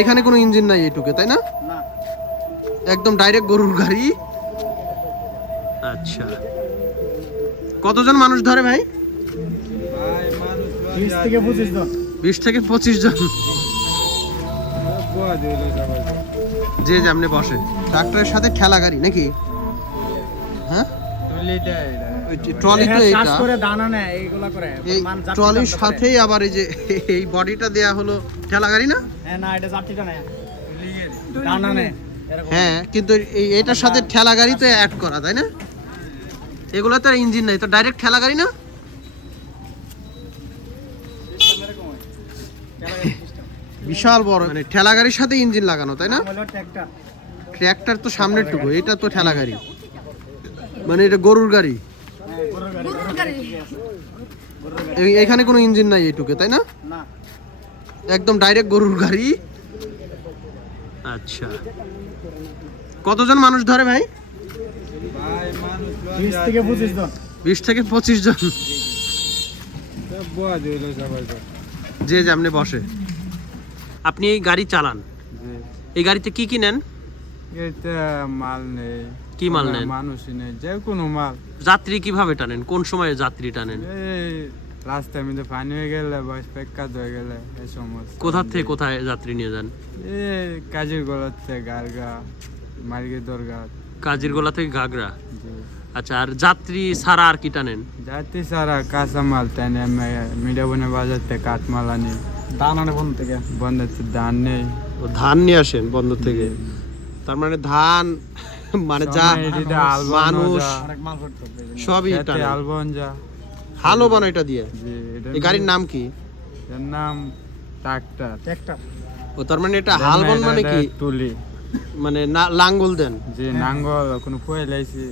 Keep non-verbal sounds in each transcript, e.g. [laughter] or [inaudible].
এখানে কোনো ইঞ্জিন নাই এইটুকে তাই না? একদম ডাইরেক্ট গরুর গাড়ি। আচ্ছা। কতজন মানুষ ধরে ভাই? বিশ থেকে পঁচিশ জন। যে যেমনি বসে। ট্রাক্টরের সাথে ঠেলা গাড়ি নাকি? হ্যাঁ? ট্রলি তো চাষ এইটা। করে দানা নেয় এইগুলা করে এই ট্রলির সাথেই আবার এই যে এই বডিটা দেয়া হলো ঠেলা গাড়ি না? হ্যাঁ না এটা যাত্রীটা নেয়। দানা নেয় হ্যাঁ কিন্তু এই এটার সাথে ঠেলা গাড়ি তো অ্যাড করা। তাই না? এগুলো তো ইঞ্জিন নাই তো ডাইরেক্ট ঠেলা গাড়ি না। বিশাল বড় মানে ঠেলা গাড়ির সাথে ইঞ্জিন লাগানো তাই না? ট্র্যাক্টর তো সামনের টুকু এটা তো ঠেলা গাড়ি মানে এটা গরুর গাড়ি হ্যাঁ, গরুর গাড়ি, গরুর গাড়ি। গরুর গাড়ি। এই- এখানে কোনো ইঞ্জিন নাই এইটুকে তাই না? না। একদম ডাইরেক্ট গরুর গাড়ি। আচ্ছা। কতজন মানুষ ধরে ভাই? বিশ থেকে পঁচিশ জন। বিশ থেকে পঁচিশ জন। যে যেমনি বসে। আপনি এই গাড়ি চালান। এই গাড়িতে কি কি নেন এটা মাল নেই। কি মাল নেন? মানুষই নেই যে কোনো মাল। যাত্রী কীভাবে টানেন? কোন সময়ে যাত্রী টানেন? এই রাস্তার মধ্যে পানি হয়ে গেলে বা পেকাত হয়ে গেলে এই সমস্ত। কোথা থেকে কোথায় যাত্রী নিয়ে যান? এই কাজের গলাতে গারগা মার্গে দরগা। কাজির গোলা থেকে ঘাগরা? আচ্ছা আর যাত্রী ছাড়া আর কি টানেন? যাতে সারা কাঁচা মাল টানে মিডিয়া বনে বাজাতে কাঠ মাল আনি। দানা নেই বন্ধ থেকে? বন্ধেতে ধান নেই। ও ধান নিয়ে আসেন বন্দর থেকে? তার মানে ধান [laughs] মানে যা মানুষ সবই আলবন বানো এটা দিয়ে। এই গাড়ির নাম কি? এর নাম ট্রাক্টর। ট্রাক্টর। ও তার মানে এটা হাল বন মানে কি তুলি। মানে লাঙ্গল দেন। যে নাঙ্গল কোনো ফুয়ে লাইছি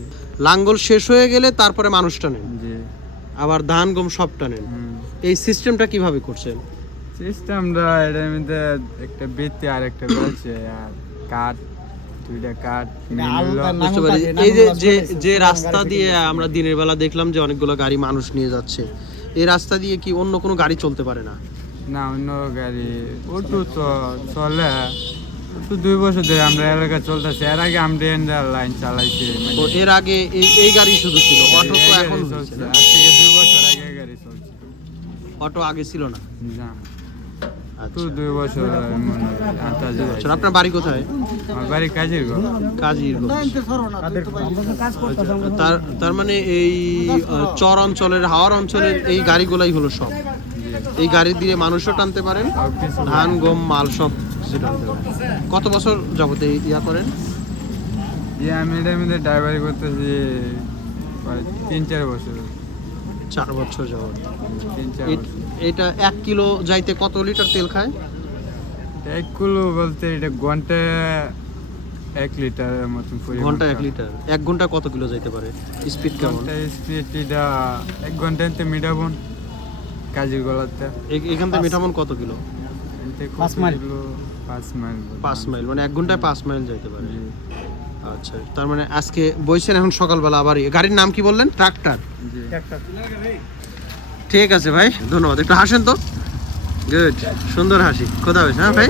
লাঙ্গল শেষ হয়ে গেলে তারপরে মানুষ টানেন। জি। আবার ধান গম সব টানেন। এই সিস্টেমটা কীভাবে করছেন? সিস্টেমটা এটার মধ্যে একটা বৃত্তি আর একটা বলছে আর কাঠ দুইটা কাঠ বুঝতে পারি। এই যে যে যে রাস্তা দিয়ে আমরা দিনের বেলা দেখলাম যে অনেকগুলো গাড়ি মানুষ নিয়ে যাচ্ছে। এই রাস্তা দিয়ে কি অন্য কোনো গাড়ি চলতে পারে না? না অন্য গাড়ি। ওটু তো চলে। ওটু দুই বছর ধরে আমরা এলাকা চলতেছে। এর আগে আমরা এন্ডার লাইন চালাইছি মানে তো এর আগে এই এই গাড়ি শুধু ছিল? অটো তো এখন চলছে। আজ থেকে দুই বছর আগে গাড়ি চলছে। অটো আগে ছিল না? না। তো আচ্ছা। দুই বছর। আচ্ছা, আপনার বাড়ি কোথায়? আমার বাড়ি কাজের তো আমরা তার তার মানে এই চর অঞ্চলের হাওয়ার অঞ্চলের এই গাড়িগুলাই হলো সব। এই গাড়ি দিয়ে মানুষও টানতে পারেন ধান গম মাল সব কিছু টানতে পারেন। কত বছর যাবত এই ইয়া করেন? আমি মধ্যে ড্রাইভারি করতেছি তিন চার বছর। চার বছর যাবত। তিন চার এ- এটা এক কিলো যাইতে কত লিটার তেল খায়? এক কিলো বলতে এটা ঘণ্টা এক লিটারের মতন ঘণ্টা এক লিটার। এক ঘণ্টা কত কিলো যাইতে পারে? স্পিড কেমন? স্পিড এটা এক ঘন্টাতে মিটাবন কাজের গলাতে। এখান থেকে মিঠামন কত কিলো? পাঁচ মাইল। পাঁচ মাইল পাঁচ মাইল মানে এক ঘন্টায় পাঁচ মাইল যাইতে পারে। আচ্ছা তার মানে আজকে বইছেন এখন সকালবেলা আবার গাড়ির নাম কি বললেন? ট্রাক্টর? ঠিক আছে ভাই ধন্যবাদ। একটু হাসেন তো। গুড সুন্দর হাসি। খোদা হাফেজ হ্যাঁ ভাই?